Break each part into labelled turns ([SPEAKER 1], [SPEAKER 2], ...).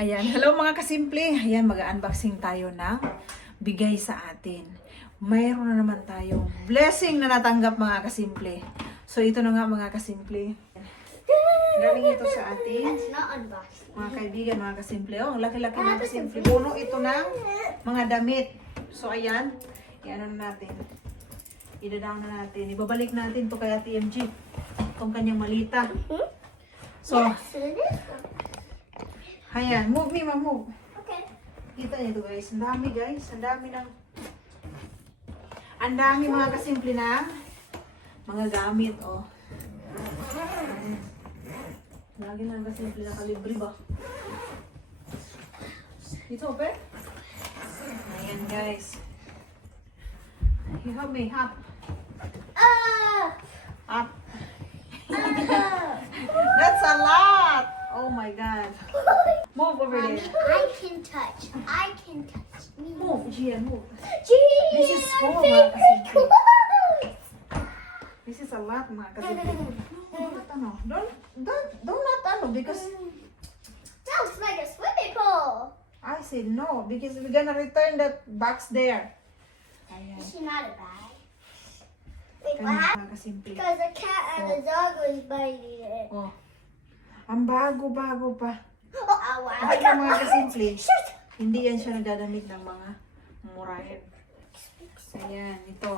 [SPEAKER 1] Ayan, hello mga kasimple. Ayan, mag-unboxing tayo ng bigay sa atin. Mayroon na naman tayong blessing na natanggap mga kasimple. So ito na nga mga kasimple. Galing ito sa atin.
[SPEAKER 2] It's not unboxed.
[SPEAKER 1] Mga kaibigan, mga kasimple. Oh, ang laki-laki mga kasimple. Puno ito ng mga damit. So ayan, i-ano na natin. Ida-down na natin. Ibabalik natin to kay Ate MG. Itong kanyang malita. So. Ayan. Move me, ma, move.
[SPEAKER 2] Okay.
[SPEAKER 1] Kita niyo to guys. Ang dami guys. Ang dami ng... Ang dami mga kasimple na mga gamit, oh. Ayan. Lagi na kasimple na kalibre ba? Dito, pe? Ayan guys. You help me, hop. Up.
[SPEAKER 2] Ah!
[SPEAKER 1] That's a lot! Oh my God. Move over
[SPEAKER 2] Mommy,
[SPEAKER 1] there.
[SPEAKER 2] I can touch. I can touch. Me.
[SPEAKER 1] Move, Gian, move.
[SPEAKER 2] Gee,
[SPEAKER 1] This is
[SPEAKER 2] my
[SPEAKER 1] full,
[SPEAKER 2] favorite
[SPEAKER 1] mga
[SPEAKER 2] clothes.
[SPEAKER 1] This is a lot, mga kasimple. Don't, ano, don't, don't, don't not ano, because
[SPEAKER 2] That looks like a swimming pool.
[SPEAKER 1] I said no, because we're gonna return that box there. Ayan.
[SPEAKER 2] She not a bag. Wait, what happened? Because the cat and the dog was biting it.
[SPEAKER 1] Oh. Ang bago-bago pa.
[SPEAKER 2] Oh, wow.
[SPEAKER 1] Kahit na mga kasimple, hindi yan siya nagdadamit ng mga murahin. Ayan, ito.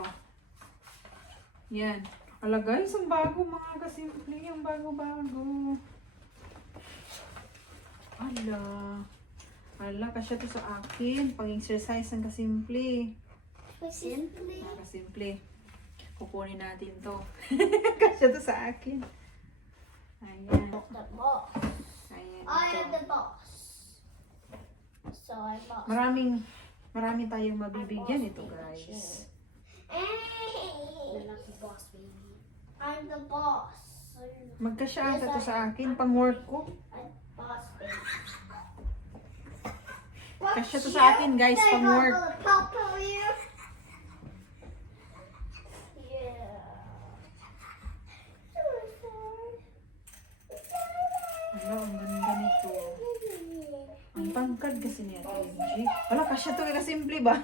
[SPEAKER 1] Yan. Ala guys, ang bago mga kasimple. Ang bago-bago. Ala. Ala, kasya to sa akin. Pang-exercise ang kasimple. Mga kasimple. Kukunin natin to. kasya to sa akin. Ayan.
[SPEAKER 2] The boss.
[SPEAKER 1] Ayan.
[SPEAKER 2] I am the boss. So I boss.
[SPEAKER 1] Maraming, marami tayong mabibigyan ito guys.
[SPEAKER 2] Hey. Boss, baby. I'm the boss. So you're the
[SPEAKER 1] Magkasya ata to sa akin, pang work ko.
[SPEAKER 2] I'm boss, baby.
[SPEAKER 1] Kasya to sa akin, guys, pang work.
[SPEAKER 2] to the papa here? Yeah.
[SPEAKER 1] Ala, ang ganda nito. Ang tangkad kasi niya, TMG. Wala, kasya to kay kasimple ba?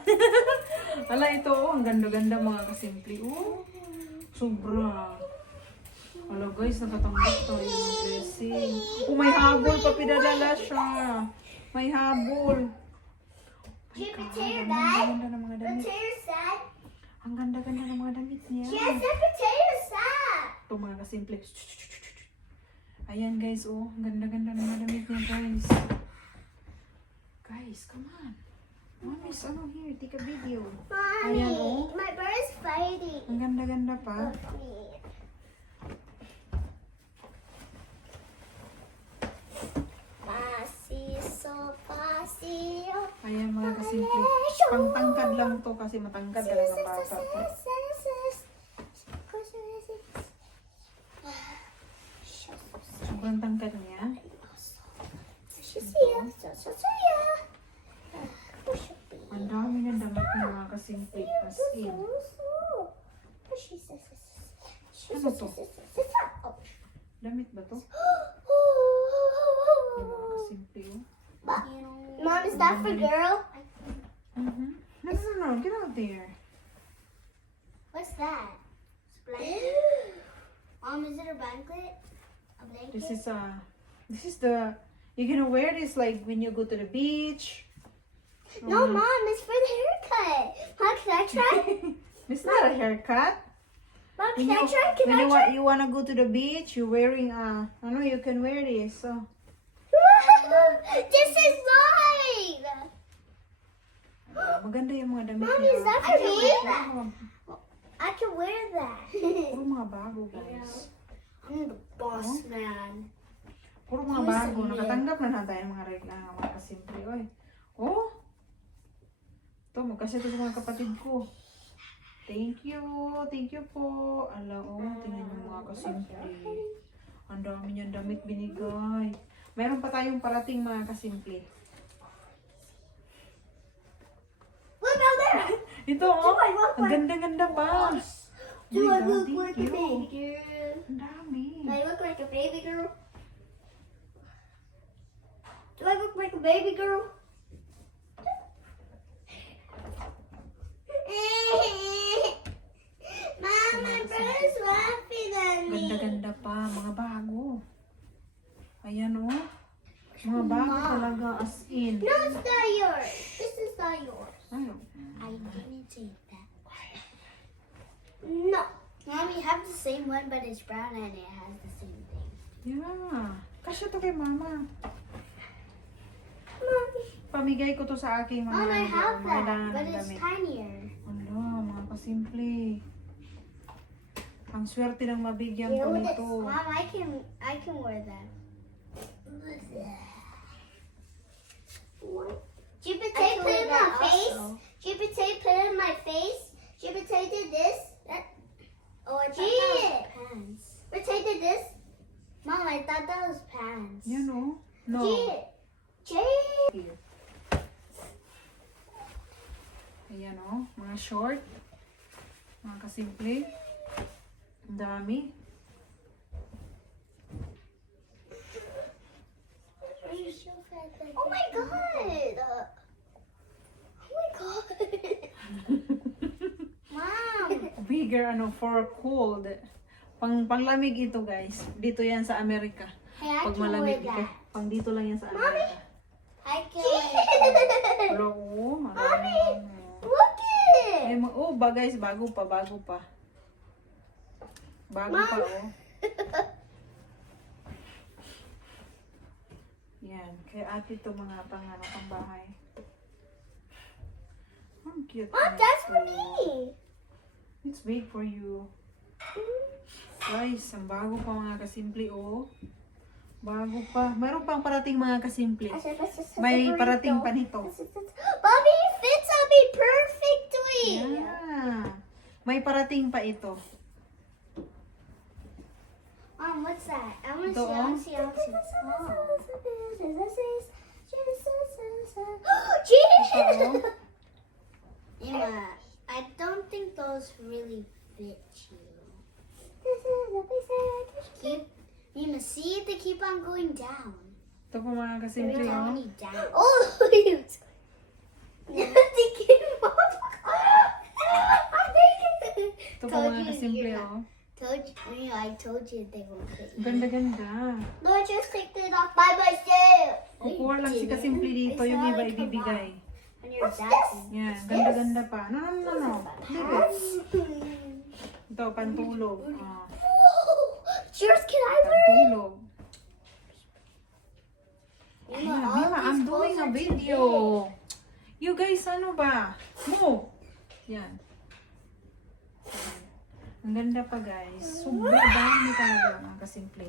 [SPEAKER 1] Wala, ito, oh, ang ganda-ganda mga kasimple. Oh, sobra. Wala guys, nakatanggap tayo ng blessing. Oh, may habol pa pinadala siya. May habol. God,
[SPEAKER 2] potato
[SPEAKER 1] ang
[SPEAKER 2] bag.
[SPEAKER 1] ganda ng mga damit. Ang ganda-ganda ng mga damit niya.
[SPEAKER 2] She has a potato sack.
[SPEAKER 1] Ito mga kasimple. Ayan guys, oh. Ang ganda-ganda ng mga damit niya guys. Guys, come on. Mommy's ano here, take a video.
[SPEAKER 2] Mommy,
[SPEAKER 1] Ayan, oh.
[SPEAKER 2] my bird's fighting.
[SPEAKER 1] Ang ganda-ganda pa.
[SPEAKER 2] pasio.
[SPEAKER 1] Ayan mga kasimple. Pangtangkad lang to kasi matangkad talaga bata to. Sobrang tangkad niya. Ang dami ng damit ng mga kasimple. As in. Ano to? Damit ba to? Yung mga oh.
[SPEAKER 2] Mom, is that for girl?
[SPEAKER 1] This is uh this is the you're gonna wear this like when you go to the beach.
[SPEAKER 2] No,
[SPEAKER 1] Um,
[SPEAKER 2] Mom, it's for the haircut. Mom, can I try?
[SPEAKER 1] It's not a haircut.
[SPEAKER 2] Mom,
[SPEAKER 1] When
[SPEAKER 2] can I
[SPEAKER 1] you,
[SPEAKER 2] try? Can
[SPEAKER 1] when
[SPEAKER 2] I
[SPEAKER 1] you,
[SPEAKER 2] try?
[SPEAKER 1] want, you wanna go to the beach, you're wearing uh I know you can wear this. So
[SPEAKER 2] this is mine.
[SPEAKER 1] maganda yung mga damit
[SPEAKER 2] Mom, is that for me?
[SPEAKER 1] Puro mga,
[SPEAKER 2] I can wear that.
[SPEAKER 1] puro mga bago guys.
[SPEAKER 2] I'm the boss man.
[SPEAKER 1] Puro mga
[SPEAKER 2] Yes,
[SPEAKER 1] bago.
[SPEAKER 2] yes.
[SPEAKER 1] Nakatanggap na na tayo ng mga regla ng mga kasimple. Oy. Oh! Ito, magkasya to sa mga kapatid ko. Thank you. Thank you po. Ala, oh, tingnan yung mga kasimple. Ang dami niyang damit binigay. Meron pa tayong parating mga kasimple.
[SPEAKER 2] Look out there.
[SPEAKER 1] Ito, oh. Ang ganda-ganda pa.
[SPEAKER 2] Do I look
[SPEAKER 1] thank
[SPEAKER 2] like a
[SPEAKER 1] you. Dami.
[SPEAKER 2] Do I look like a baby girl? Do I look like a baby girl. Mom, my brother's laughing at me.
[SPEAKER 1] Ganda-ganda pa, mga bago. Ayan oh. Mga bago
[SPEAKER 2] Ma.
[SPEAKER 1] talaga as in.
[SPEAKER 2] No, it's not yours. This is not yours.
[SPEAKER 1] Ayun.
[SPEAKER 2] I didn't take same one, but it's brown and it has the same thing.
[SPEAKER 1] Yeah. Kasya to kay mama.
[SPEAKER 2] Mom,
[SPEAKER 1] Pamigay ko to sa aking oh, mga
[SPEAKER 2] Mom, I have
[SPEAKER 1] mga
[SPEAKER 2] that, but it's
[SPEAKER 1] damit.
[SPEAKER 2] tinier.
[SPEAKER 1] Ano, mga kasimple. Ang swerte ng mabigyan
[SPEAKER 2] Yeah,
[SPEAKER 1] ko
[SPEAKER 2] with it-
[SPEAKER 1] nito.
[SPEAKER 2] Mom, I can, I can wear that. What? Jupiter
[SPEAKER 3] can
[SPEAKER 2] put it in my face. Jupiter put it in my face. Jupiter did this. That,
[SPEAKER 3] Oh, I thought
[SPEAKER 2] Gee.
[SPEAKER 3] that was pants.
[SPEAKER 2] Jupiter did this.
[SPEAKER 3] Mom, I thought that was pants.
[SPEAKER 1] Yan oh. No.
[SPEAKER 2] Jay. Jay.
[SPEAKER 1] Here. Ayan oh. Mga short. Mga kasimple. Ang dami.
[SPEAKER 2] Oh my god. Uh, oh my god.
[SPEAKER 1] Bigger ano for cold. Pang panglamig ito guys. Dito yan sa Amerika. Pag malamig ito.
[SPEAKER 2] that.
[SPEAKER 1] Pang dito lang yan sa Amerika.
[SPEAKER 2] I can.
[SPEAKER 1] Hello, oh.
[SPEAKER 2] Mommy,
[SPEAKER 1] ano.
[SPEAKER 2] look
[SPEAKER 1] Ay,
[SPEAKER 2] it.
[SPEAKER 1] ma- oh, ba guys, bago pa, bago pa. Bago pa,
[SPEAKER 2] Mom.
[SPEAKER 1] oh. Yan. Kaya ate ito mga pang, ano, pang bahay. Ang cute.
[SPEAKER 2] Mom, that's for me.
[SPEAKER 1] It's big for you. Guys, ang bago pa mga kasimple, oh. Bago pa. Mayroon pang parating mga kasimple. May parating pa nito.
[SPEAKER 2] Bobby fits on me perfectly.
[SPEAKER 1] Yeah. May parating pa ito.
[SPEAKER 2] Mom, what's that? I want to see. I
[SPEAKER 1] oh.
[SPEAKER 2] want to see. I want to see.
[SPEAKER 1] Ito, oh.
[SPEAKER 3] Emma, I don't think those really fit you. Keep, Emma, see they keep on going down.
[SPEAKER 1] Ito po mga
[SPEAKER 3] Every
[SPEAKER 1] kasimple,
[SPEAKER 3] time
[SPEAKER 1] oh.
[SPEAKER 3] you down.
[SPEAKER 2] Oh, you. They came off.
[SPEAKER 1] Ito po mga kasimple, oh.
[SPEAKER 3] Told you, you know, I told you they won't fit you.
[SPEAKER 1] Ganda-ganda.
[SPEAKER 2] No, I just take it off by myself.
[SPEAKER 1] Kukuha lang si kasimple dito, yung iba ibibigay. Yan, ganda-ganda pa. No, no, no, no. Libre. Ito, pantulog. Ah,
[SPEAKER 2] Cheers, can I wear it?
[SPEAKER 1] pantulog. Mima,
[SPEAKER 3] of
[SPEAKER 1] I'm doing a video. You guys, ano ba? Mo. Yan. Ang ganda pa, guys. Sobrang dami talaga mga kasimple.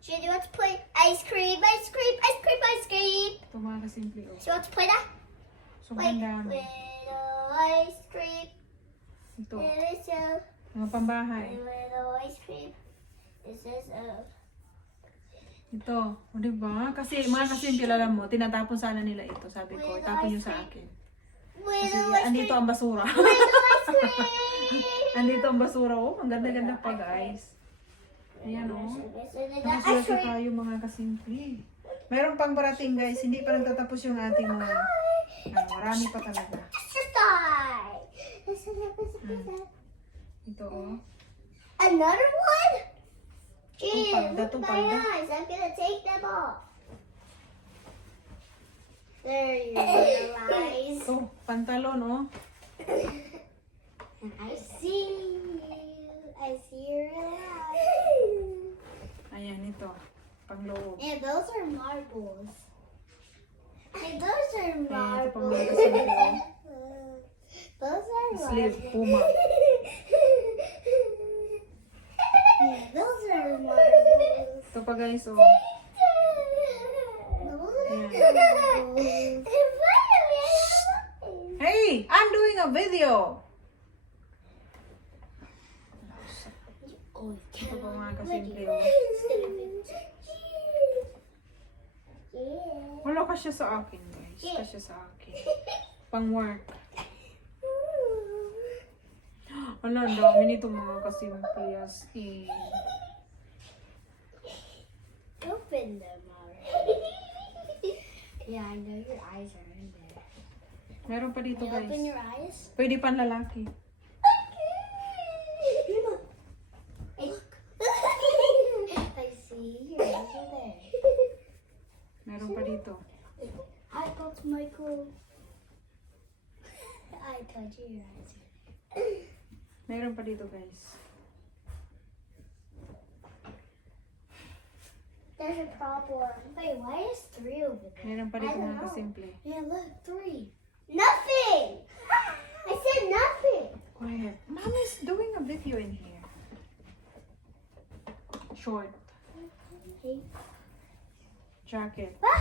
[SPEAKER 2] She wants to play ice cream, ice cream, ice cream, ice
[SPEAKER 1] mga kasimple, oh.
[SPEAKER 2] Wants to play that.
[SPEAKER 1] Sobrang dami.
[SPEAKER 2] little ice cream,
[SPEAKER 1] Ito,
[SPEAKER 2] little,
[SPEAKER 1] mga pambahay.
[SPEAKER 2] little ice cream. This is a.
[SPEAKER 1] Ito, o diba? Kasi mga kasimple, alam mo, tinatapon sana nila ito. Sabi ko, itapon nyo sa akin. Kasi andito ang basura. Andito ang basura. Oh, ang ganda-ganda pa, guys. Ayan, oh. Nakasulat tayo mga kasimple. Meron pang parating guys, hindi pa nagtatapos yung ating mga, ano, marami pa talaga.
[SPEAKER 2] Exercise.
[SPEAKER 1] Ito oh.
[SPEAKER 2] Another one?
[SPEAKER 1] Tupalda,
[SPEAKER 2] look my eyes. I'm gonna take them off.
[SPEAKER 3] There you little eyes.
[SPEAKER 1] Ito, pantalon oh.
[SPEAKER 3] I see you. I see your eyes.
[SPEAKER 1] Ayan, ito.
[SPEAKER 3] Yeah, those are marbles. Hey, those are
[SPEAKER 1] Ayan, ito pa mga
[SPEAKER 3] marbles.
[SPEAKER 1] oh.
[SPEAKER 3] Those are
[SPEAKER 1] Sleeve,
[SPEAKER 3] marbles.
[SPEAKER 1] puma.
[SPEAKER 3] Yeah, those are marbles.
[SPEAKER 1] Ito pa guys oh.
[SPEAKER 3] Those are marbles.
[SPEAKER 1] Hey! I'm doing a video!
[SPEAKER 3] Oh,
[SPEAKER 1] Ito pa mga kasimple oh. Wala ka siya sa akin guys. Kasya sa akin. Pang work. Wala, ang dami nito mga kasimple as in.
[SPEAKER 3] Open them already.
[SPEAKER 2] Yeah, I know your eyes are in there.
[SPEAKER 1] Meron pa dito
[SPEAKER 2] you open
[SPEAKER 1] guys.
[SPEAKER 2] your eyes?
[SPEAKER 1] Pwede pan lalaki.
[SPEAKER 2] Look. I see your eyes are there.
[SPEAKER 1] Meron pa dito.
[SPEAKER 2] I got Michael. I told you are
[SPEAKER 1] Meron pa dito guys.
[SPEAKER 2] There's a problem. Wait, why is three over there?
[SPEAKER 1] Meron pa dito
[SPEAKER 2] know.
[SPEAKER 1] kasimple.
[SPEAKER 2] Yeah, look, three. Nothing! I said nothing!
[SPEAKER 1] Quiet. Mommy's doing a video in here. Short.
[SPEAKER 2] Hey.
[SPEAKER 1] Jacket.
[SPEAKER 2] Ah!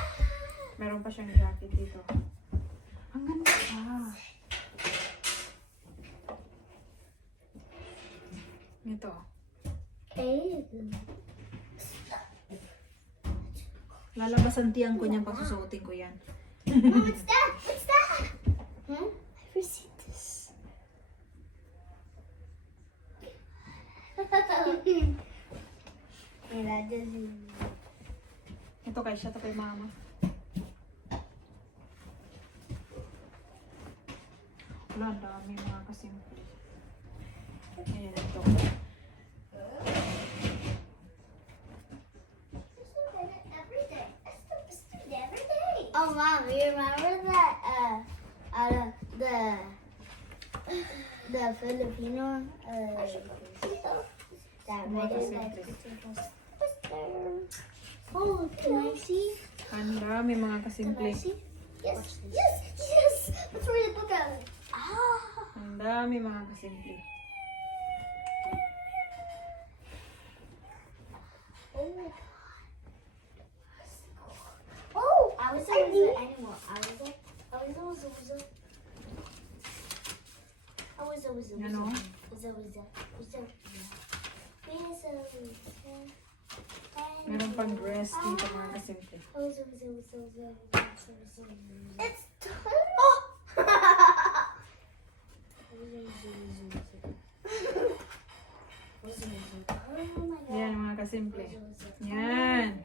[SPEAKER 1] Meron pa siyang jacket dito. Ang ganda pa. Ito. Lalabasan tiyang ko niyan pag susuotin ko yan.
[SPEAKER 2] Mom, what's that? What's that? Hmm? I've never seen this. Wait, that doesn't.
[SPEAKER 1] Ito kay siya, ito kay mama. Wala, ang dami mga kasimple. Ayan, ito.
[SPEAKER 2] Oh, mom, you remember that? Uh, uh, the the Filipino uh, that
[SPEAKER 1] Mga
[SPEAKER 2] read
[SPEAKER 1] kasimple.
[SPEAKER 2] Oh, can I see?
[SPEAKER 1] Ang dami mga
[SPEAKER 2] Can
[SPEAKER 1] kasimple.
[SPEAKER 2] I see? Yes, yes, yes. Let's read the book out. Ah.
[SPEAKER 1] Ang dami mga kasimple.
[SPEAKER 2] Oh my god. Oh, I was a was an animal. I was a I was a was a was a I was a was a
[SPEAKER 1] Ano?
[SPEAKER 2] was a was a was a was a was a
[SPEAKER 1] Meron pang dress dito mga kasimple.
[SPEAKER 2] It's oh. Oh.
[SPEAKER 1] Yan mga kasimple. Yan.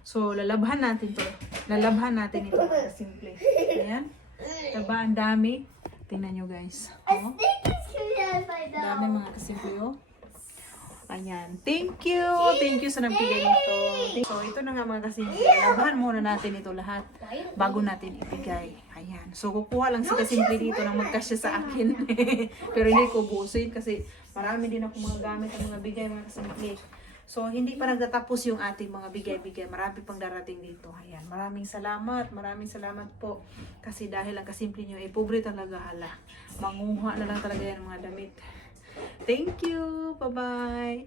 [SPEAKER 1] So, lalabhan natin to. Lalabhan natin ito mga kasimple. Ayan. Diba, ang dami. Tingnan nyo guys. Oh, dami mga kasimple oh. Ayan. Thank you. Thank you sa nagbigay nito. So, ito na nga mga kasimple. Lalabhan muna natin ito lahat bago natin ibigay. Ayan. So, kukuha lang si kasimple dito ng magkasya sa akin. Pero hindi ko busin kasi marami din ako mga gamit at mga bigay mga kasimple. So, hindi pa nagtatapos yung ating mga bigay-bigay. Marami pang darating dito. Ayan. Maraming salamat. Maraming salamat po. Kasi dahil ang kasimple nyo, eh, pobre talaga hala. Manguha na lang talaga yan mga damit. Thank you. Bye-bye.